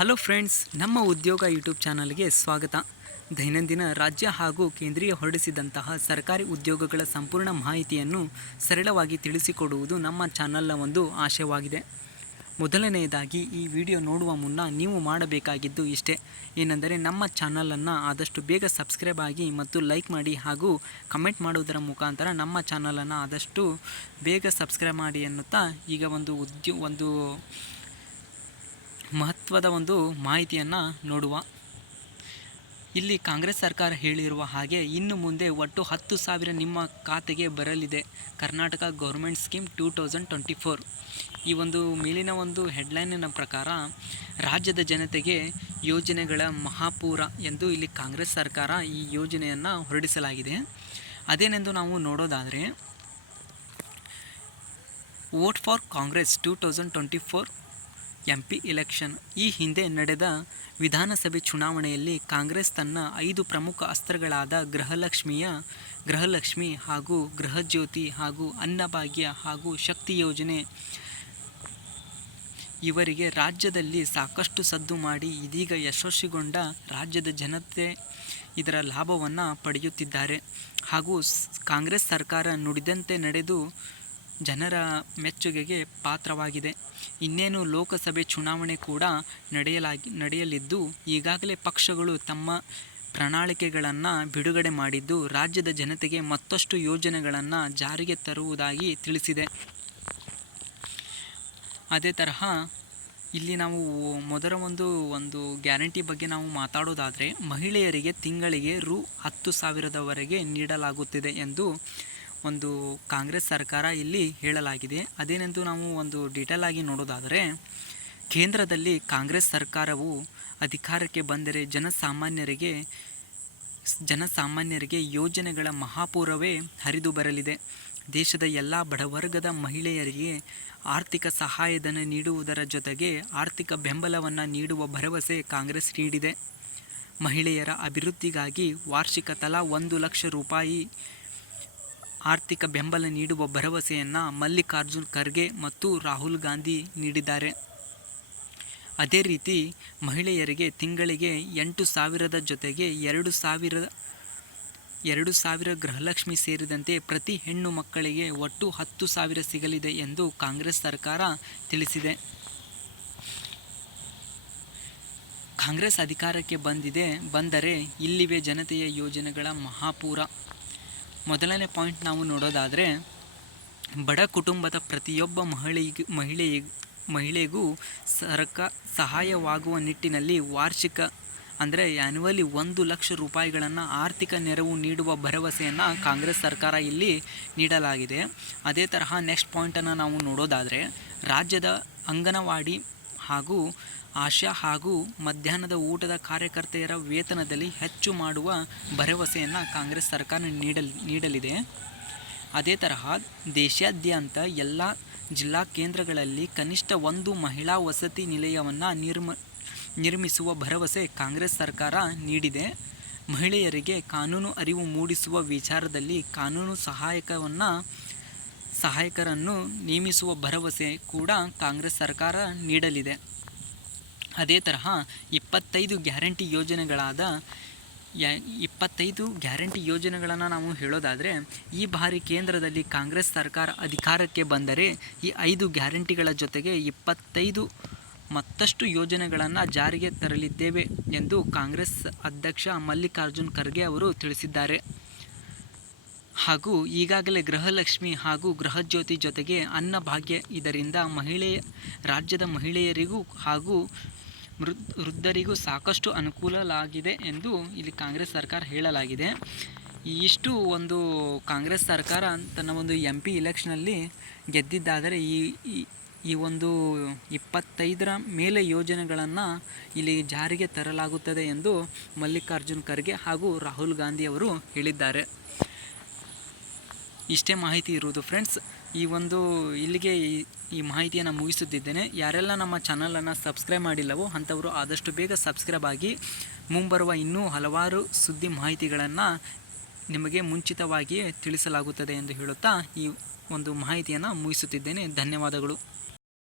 Hello friends, ನಮ್ಮ ಉದ್ಯೋಗ YouTube ಚಾನಲ್ಗೆ ಸ್ವಾಗತ. ದೈನಂದಿನ ರಾಜ್ಯ ಹಾಗೂ ಕೇಂದ್ರೀಯ ಹೊರಡಿಸಿದಂತಹ ಸರ್ಕಾರಿ ಉದ್ಯೋಗಗಳ ಸಂಪೂರ್ಣ ಮಾಹಿತಿಯನ್ನು ಸರಳವಾಗಿ ತಿಳಿಸಿಕೊಡುವುದು ನಮ್ಮ ಚಾನಲ್ನ ಒಂದು ಆಶಯವಾಗಿದೆ. ಮೊದಲನೆಯದಾಗಿ ಈ ವಿಡಿಯೋ ನೋಡುವ ಮುನ್ನ ನೀವು ಮಾಡಬೇಕಾಗಿದ್ದು ಇಷ್ಟೇ, ಏನೆಂದರೆ ನಮ್ಮ ಚಾನಲನ್ನು ಆದಷ್ಟು ಬೇಗ ಸಬ್ಸ್ಕ್ರೈಬ್ ಆಗಿ ಮತ್ತು ಲೈಕ್ ಮಾಡಿ ಹಾಗೂ ಕಮೆಂಟ್ ಮಾಡುವುದರ ಮುಖಾಂತರ ನಮ್ಮ ಚಾನಲನ್ನು ಆದಷ್ಟು ಬೇಗ ಸಬ್ಸ್ಕ್ರೈಬ್ ಮಾಡಿ ಎನ್ನುತ್ತಾ ಈಗ ಒಂದು ಮಹತ್ವದ ಒಂದು ಮಾಹಿತಿಯನ್ನು ನೋಡುವ. ಇಲ್ಲಿ ಕಾಂಗ್ರೆಸ್ ಸರ್ಕಾರ ಹೇಳಿರುವ ಹಾಗೆ ಇನ್ನು ಮುಂದೆ ಒಟ್ಟು 10,000 ನಿಮ್ಮ ಖಾತೆಗೆ ಬರಲಿದೆ. Karnataka government scheme 2024. ಈ ಒಂದು ಮೇಲಿನ ಒಂದು ಹೆಡ್ಲೈನಿನ ಪ್ರಕಾರ ರಾಜ್ಯದ ಜನತೆಗೆ ಯೋಜನೆಗಳ ಮಹಾಪೂರ ಎಂದು ಇಲ್ಲಿ ಕಾಂಗ್ರೆಸ್ ಸರ್ಕಾರ ಈ ಯೋಜನೆಯನ್ನು ಹೊರಡಿಸಲಾಗಿದೆ. ಅದೇನೆಂದು ನಾವು ನೋಡೋದಾದರೆ, vote for Congress 2024 MP election. ಈ ಹಿಂದೆ ನಡೆದ ವಿಧಾನಸಭೆ ಚುನಾವಣೆಯಲ್ಲಿ ಕಾಂಗ್ರೆಸ್ ತನ್ನ 5 ಪ್ರಮುಖ ಅಸ್ತ್ರಗಳಾದ ಗೃಹಲಕ್ಷ್ಮಿ ಹಾಗೂ ಗೃಹಜ್ಯೋತಿ ಹಾಗೂ ಅನ್ನಭಾಗ್ಯ ಹಾಗೂ ಶಕ್ತಿ ಯೋಜನೆ ಇವರಿಗೆ ರಾಜ್ಯದಲ್ಲಿ ಸಾಕಷ್ಟು ಸದ್ದು ಮಾಡಿ ಇದೀಗ ಯಶಸ್ವಿಗೊಂಡ ರಾಜ್ಯದ ಜನತೆ ಇದರ ಲಾಭವನ್ನು ಪಡೆಯುತ್ತಿದ್ದಾರೆ. ಹಾಗೂ ಕಾಂಗ್ರೆಸ್ ಸರ್ಕಾರ ನುಡಿದಂತೆ ನಡೆದು ಜನರ ಮೆಚ್ಚುಗೆಗೆ ಪಾತ್ರವಾಗಿದೆ. ಇನ್ನೇನು ಲೋಕಸಭೆ ಚುನಾವಣೆ ಕೂಡ ನಡೆಯಲಿದ್ದು, ಈಗಾಗಲೇ ಪಕ್ಷಗಳು ತಮ್ಮ ಪ್ರಣಾಳಿಕೆಗಳನ್ನು ಬಿಡುಗಡೆ ಮಾಡಿದ್ದು, ರಾಜ್ಯದ ಜನತೆಗೆ ಮತ್ತಷ್ಟು ಯೋಜನೆಗಳನ್ನು ಜಾರಿಗೆ ತರುವುದಾಗಿ ತಿಳಿಸಿದೆ. ಅದೇ ತರಹ ಇಲ್ಲಿ ನಾವು ಮೊದಲ ಒಂದು ಗ್ಯಾರಂಟಿ ಬಗ್ಗೆ ನಾವು ಮಾತಾಡೋದಾದರೆ, ಮಹಿಳೆಯರಿಗೆ ತಿಂಗಳಿಗೆ ರು 10,000ವರೆಗೆ ನೀಡಲಾಗುತ್ತಿದೆ ಎಂದು ಒಂದು ಕಾಂಗ್ರೆಸ್ ಸರ್ಕಾರ ಇಲ್ಲಿ ಹೇಳಲಾಗಿದೆ. ಅದೇನೆಂದು ನಾವು ಒಂದು ಡೀಟೇಲ್ ಆಗಿ ನೋಡೋದಾದರೆ, ಕೇಂದ್ರದಲ್ಲಿ ಕಾಂಗ್ರೆಸ್ ಸರ್ಕಾರವು ಅಧಿಕಾರಕ್ಕೆ ಬಂದರೆ ಜನಸಾಮಾನ್ಯರಿಗೆ ಯೋಜನೆಗಳ ಮಹಾಪೂರವೇ ಹರಿದು ಬರಲಿದೆ. ದೇಶದ ಎಲ್ಲ ಬಡವರ್ಗದ ಮಹಿಳೆಯರಿಗೆ ಆರ್ಥಿಕ ಸಹಾಯಧನ ನೀಡುವುದರ ಜೊತೆಗೆ ಆರ್ಥಿಕ ಬೆಂಬಲವನ್ನು ನೀಡುವ ಭರವಸೆ ಕಾಂಗ್ರೆಸ್ ನೀಡಿದೆ. ಮಹಿಳೆಯರ ಅಭಿವೃದ್ಧಿಗಾಗಿ ವಾರ್ಷಿಕ ತಲಾ 1 ಲಕ್ಷ ರೂಪಾಯಿ ಆರ್ಥಿಕ ಬೆಂಬಲ ನೀಡುವ ಭರವಸೆಯನ್ನು ಮಲ್ಲಿಕಾರ್ಜುನ್ ಖರ್ಗೆ ಮತ್ತು ರಾಹುಲ್ ಗಾಂಧಿ ನೀಡಿದ್ದಾರೆ. ಅದೇ ರೀತಿ ಮಹಿಳೆಯರಿಗೆ ತಿಂಗಳಿಗೆ 8,000ದ ಜೊತೆಗೆ 2,000 ಗೃಹಲಕ್ಷ್ಮಿ ಸೇರಿದಂತೆ ಪ್ರತಿ ಹೆಣ್ಣು ಮಕ್ಕಳಿಗೆ ಒಟ್ಟು 10,000 ಸಿಗಲಿದೆ ಎಂದು ಕಾಂಗ್ರೆಸ್ ಸರ್ಕಾರ ತಿಳಿಸಿದೆ. ಕಾಂಗ್ರೆಸ್ ಅಧಿಕಾರಕ್ಕೆ ಬಂದರೆ ಇಲ್ಲಿವೆ ಜನತೆಯ ಯೋಜನೆಗಳ ಮಹಾಪೂರ. ಮೊದಲನೇ ಪಾಯಿಂಟ್ ನಾವು ನೋಡೋದಾದರೆ, ಬಡ ಕುಟುಂಬದ ಪ್ರತಿಯೊಬ್ಬ ಮಹಿಳೆಗೂ ಸಹಾಯವಾಗುವ ನಿಟ್ಟಿನಲ್ಲಿ ವಾರ್ಷಿಕ ಅಂದರೆ ಆ್ಯನ್ಯುವಲಿ 1 ಲಕ್ಷ ರೂಪಾಯಿಗಳನ್ನು ಆರ್ಥಿಕ ನೆರವು ನೀಡುವ ಭರವಸೆಯನ್ನು ಕಾಂಗ್ರೆಸ್ ಸರ್ಕಾರ ಇಲ್ಲಿ ನೀಡಲಾಗಿದೆ. ಅದೇ ತರಹ ನೆಕ್ಸ್ಟ್ ಪಾಯಿಂಟನ್ನು ನಾವು ನೋಡೋದಾದರೆ, ರಾಜ್ಯದ ಅಂಗನವಾಡಿ ಹಾಗೂ ಆಶಾ ಹಾಗೂ ಮಧ್ಯಾಹ್ನದ ಊಟದ ಕಾರ್ಯಕರ್ತೆಯರ ವೇತನದಲ್ಲಿ ಹೆಚ್ಚು ಮಾಡುವ ಭರವಸೆಯನ್ನು ಕಾಂಗ್ರೆಸ್ ಸರ್ಕಾರ ನೀಡಲಿದೆ. ಅದೇ ತರಹ ದೇಶಾದ್ಯಂತ ಎಲ್ಲ ಜಿಲ್ಲಾ ಕೇಂದ್ರಗಳಲ್ಲಿ ಕನಿಷ್ಠ 1 ಮಹಿಳಾ ವಸತಿ ನಿಲಯವನ್ನು ನಿರ್ಮಿಸುವ ಭರವಸೆ ಕಾಂಗ್ರೆಸ್ ಸರ್ಕಾರ ನೀಡಿದೆ. ಮಹಿಳೆಯರಿಗೆ ಕಾನೂನು ಅರಿವು ಮೂಡಿಸುವ ವಿಚಾರದಲ್ಲಿ ಕಾನೂನು ಸಹಾಯಕರನ್ನು ನೇಮಿಸುವ ಭರವಸೆ ಕೂಡ ಕಾಂಗ್ರೆಸ್ ಸರ್ಕಾರ ನೀಡಲಿದೆ. ಅದೇ ತರಹ 25 ಗ್ಯಾರಂಟಿ ಯೋಜನೆಗಳನ್ನು ನಾವು ಹೇಳೋದಾದರೆ, ಈ ಬಾರಿ ಕೇಂದ್ರದಲ್ಲಿ ಕಾಂಗ್ರೆಸ್ ಸರ್ಕಾರ ಅಧಿಕಾರಕ್ಕೆ ಬಂದರೆ ಈ 5 ಗ್ಯಾರಂಟಿಗಳ ಜೊತೆಗೆ 25 ಮತ್ತಷ್ಟು ಯೋಜನೆಗಳನ್ನು ಜಾರಿಗೆ ತರಲಿದ್ದೇವೆ ಎಂದು ಕಾಂಗ್ರೆಸ್ ಅಧ್ಯಕ್ಷ ಮಲ್ಲಿಕಾರ್ಜುನ್ ಖರ್ಗೆ ಅವರು ತಿಳಿಸಿದ್ದಾರೆ. ಹಾಗೂ ಈಗಾಗಲೇ ಗೃಹಲಕ್ಷ್ಮಿ ಹಾಗೂ ಗೃಹಜ್ಯೋತಿ ಜೊತೆಗೆ ಅನ್ನಭಾಗ್ಯ, ಇದರಿಂದ ರಾಜ್ಯದ ಮಹಿಳೆಯರಿಗೂ ಹಾಗೂ ವೃದ್ಧರಿಗೂ ಸಾಕಷ್ಟು ಅನುಕೂಲವಾಗಿದೆ ಎಂದು ಇಲ್ಲಿ ಕಾಂಗ್ರೆಸ್ ಸರ್ಕಾರ ಹೇಳಲಾಗಿದೆ. ಇಷ್ಟು ಒಂದು ಕಾಂಗ್ರೆಸ್ ಸರ್ಕಾರ ತನ್ನ ಒಂದು MP ಎಲೆಕ್ಷನಲ್ಲಿ ಗೆದ್ದಿದ್ದಾದರೆ ಈ ಒಂದು 25ರ ಮೇಲೆ ಯೋಜನೆಗಳನ್ನು ಇಲ್ಲಿ ಜಾರಿಗೆ ತರಲಾಗುತ್ತದೆ ಎಂದು ಮಲ್ಲಿಕಾರ್ಜುನ್ ಖರ್ಗೆ ಹಾಗೂ ರಾಹುಲ್ ಗಾಂಧಿ ಅವರು ಹೇಳಿದ್ದಾರೆ. ಇಷ್ಟೇ ಮಾಹಿತಿ ಇರುವುದು ಫ್ರೆಂಡ್ಸ್. ಇಲ್ಲಿಗೆ ಈ ಮಾಹಿತಿಯನ್ನು ಮುಗಿಸುತ್ತಿದ್ದೇನೆ. ಯಾರೆಲ್ಲ ನಮ್ಮ ಚಾನಲನ್ನು ಸಬ್ಸ್ಕ್ರೈಬ್ ಮಾಡಿಲ್ಲವೋ ಅಂಥವರು ಆದಷ್ಟು ಬೇಗ ಸಬ್ಸ್ಕ್ರೈಬ್ ಆಗಿ ಮುಂಬರುವ ಇನ್ನೂ ಹಲವಾರು ಸುದ್ದಿ ಮಾಹಿತಿಗಳನ್ನು ನಿಮಗೆ ಮುಂಚಿತವಾಗಿಯೇ ತಿಳಿಸಲಾಗುತ್ತದೆ ಎಂದು ಹೇಳುತ್ತಾ ಈ ಒಂದು ಮಾಹಿತಿಯನ್ನು ಮುಗಿಸುತ್ತಿದ್ದೇನೆ. ಧನ್ಯವಾದಗಳು.